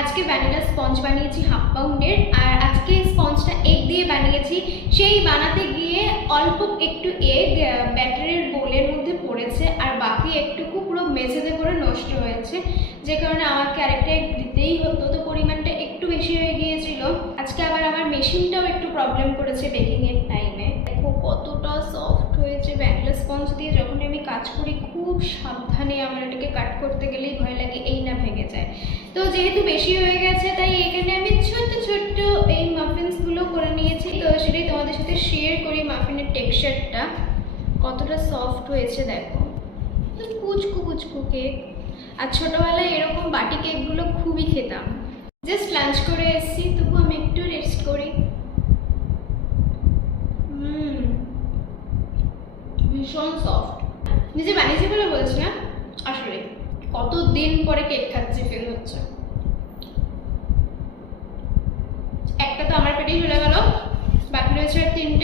আজকে vanilla sponge বানিয়েছি 1/2 পাউন্ডের, আর আজকে স্পঞ্জটা এগ দিয়ে বানিয়েছি। সেই বানাতে গিয়ে অল্প একটু এগ ব্যাটারের বোলের মধ্যে পড়েছে, আর বাকি একটুকু পুরো মেঝেতে করে নষ্ট হয়েছে, যে কারণে আমাকে আরেকটা এগ দিতেই হতো, তো পরিমাণটা একটু বেশি হয়ে গিয়েছিল। আজকে আবার আমার মেশিনটাও একটু প্রবলেম করেছে বেকিংয়ের টাইমে। দেখো কতটা সফট হয়েছে ভ্যানিলা স্পঞ্জ দিয়ে। যখন আমি কাজ করি খুব সাবধানে, আমার এটাকে কাট করতে গেলেই ভয় লাগে এই না ভেঙে যায়। তো যেহেতু বেশি হয়ে গেছে, তাই এখানে আমি ছোট্ট ছোট্ট এই মাফিনসগুলো করে নিয়েছি। তো সেটাই তোমাদের সাথে শেয়ার করি। মাফিনের টেক্সচারটা কতটা সফট হয়েছে দেখো, কুচকু কুচকু কেক। আর ছোটোবেলায় এরকম বাটি কেকগুলো খুবই খেতাম। জাস্ট লাঞ্চ করে এসেছি, তবু আমি একটু রেস্ট করি। ভীষণ সফট, নিজে বানিয়েছি বলে বলছি না, আসলে কতদিন পরে কেক খাচ্ছি ফিল হচ্ছে। একটা তো আমার পেটেই চলে গেল, বাকি রয়েছে 3টে।